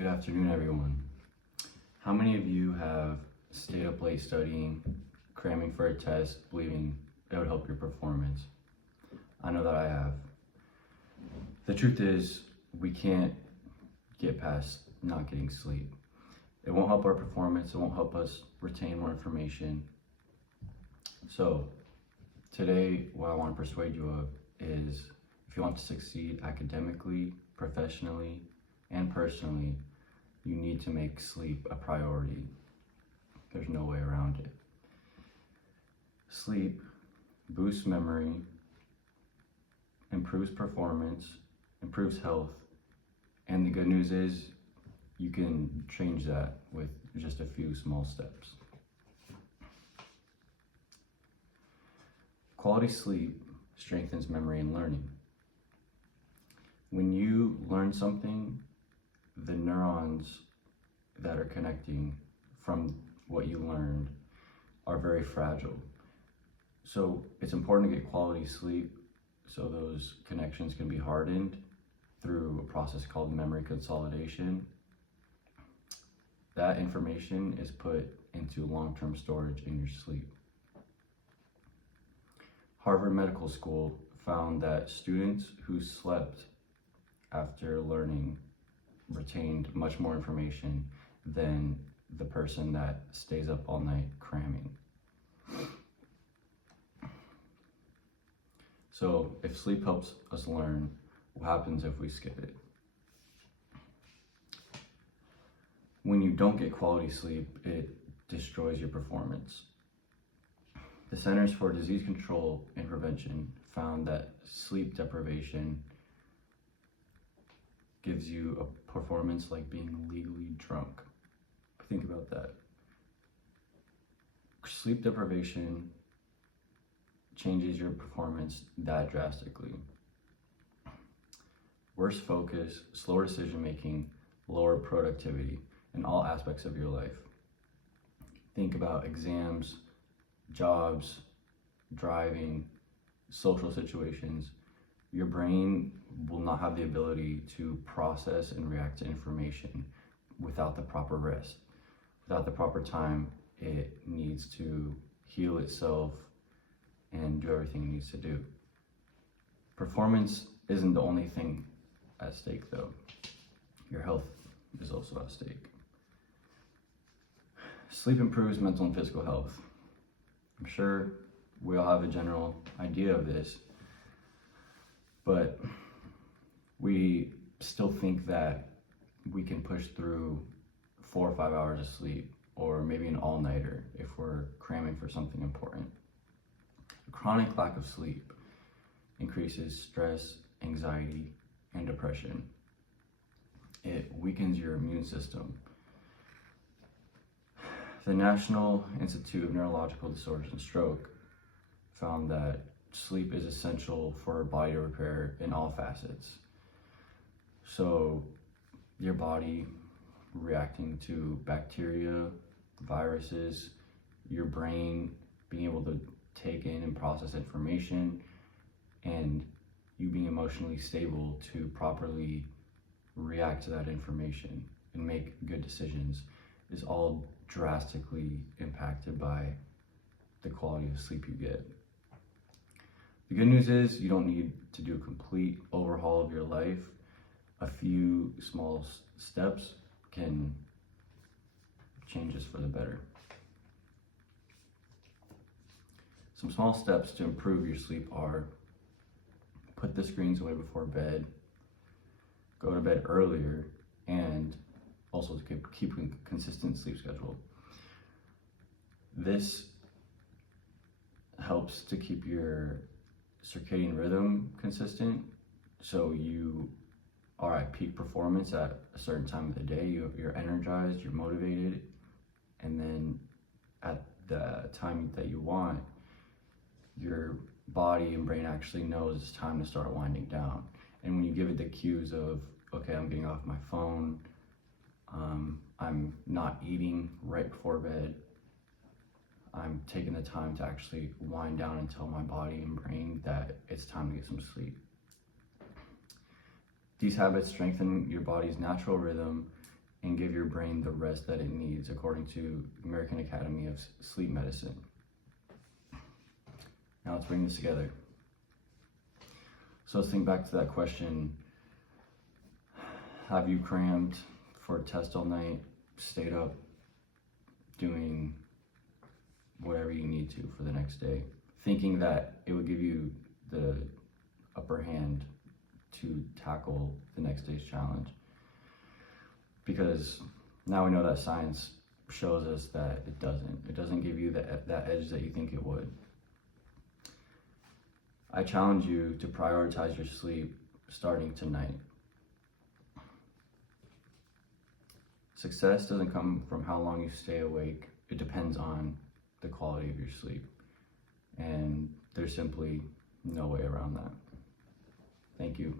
Good afternoon, everyone. How many of you have stayed up late studying, cramming for a test, believing it would help your performance? I know that I have. The truth is, we can't get past not getting sleep. It won't help our performance, it won't help us retain more information. So, today, what I want to persuade you of is if you want to succeed academically, professionally, and personally, you need to make sleep a priority. There's no way around it. Sleep boosts memory, improves performance, improves health, and the good news is you can change that with just a few small steps. Quality sleep strengthens memory and learning. When you learn something, the neurons that are connecting from what you learned are very fragile. So it's important to get quality sleep so those connections can be hardened through a process called memory consolidation. That information is put into long-term storage in your sleep. Harvard Medical School found that students who slept after learning retained much more information than the person that stays up all night cramming. So if sleep helps us learn, what happens if we skip it? When you don't get quality sleep, it destroys your performance. The Centers for Disease Control and Prevention found that sleep deprivation gives you a performance like being legally drunk. Think about that. Sleep deprivation changes your performance that drastically. Worse focus, slower decision making, lower productivity in all aspects of your life. Think about exams, jobs, driving, social situations. Your brain will not have the ability to process and react to information without the proper rest. Without the proper time, it needs to heal itself and do everything it needs to do. Performance isn't the only thing at stake though. Your health is also at stake. Sleep improves mental and physical health. I'm sure we all have a general idea of this, but we still think that we can push through 4 or 5 hours of sleep, or maybe an all-nighter if we're cramming for something important. A chronic lack of sleep increases stress, anxiety, and depression. It weakens your immune system. The National Institute of Neurological Disorders and Stroke found that sleep is essential for our body to repair in all facets. So your body reacting to bacteria, viruses, your brain being able to take in and process information, and you being emotionally stable to properly react to that information and make good decisions is all drastically impacted by the quality of sleep you get. The good news is you don't need to do a complete overhaul of your life. A few small steps can change this for the better. Some small steps to improve your sleep are: put the screens away before bed, go to bed earlier, and also to keep a consistent sleep schedule. This helps to keep your circadian rhythm consistent, so you are at peak performance at a certain time of the day. You're energized, you're motivated, and then at the time that you want, your body and brain actually knows it's time to start winding down. And when you give it the cues of, okay, I'm getting off my phone, I'm not eating right before bed, I'm taking the time to actually wind down and tell my body and brain that it's time to get some sleep. These habits strengthen your body's natural rhythm and give your brain the rest that it needs, according to American Academy of Sleep Medicine. Now let's bring this together. So let's think back to that question. Have you crammed for a test all night, stayed up doing whatever you need to for the next day, thinking that it would give you the upper hand to tackle the next day's challenge? Because now we know that science shows us that it doesn't give you that edge that you think it would. I challenge you to prioritize your sleep starting tonight. Success doesn't come from how long you stay awake. It depends on the quality of your sleep. And there's simply no way around that. Thank you.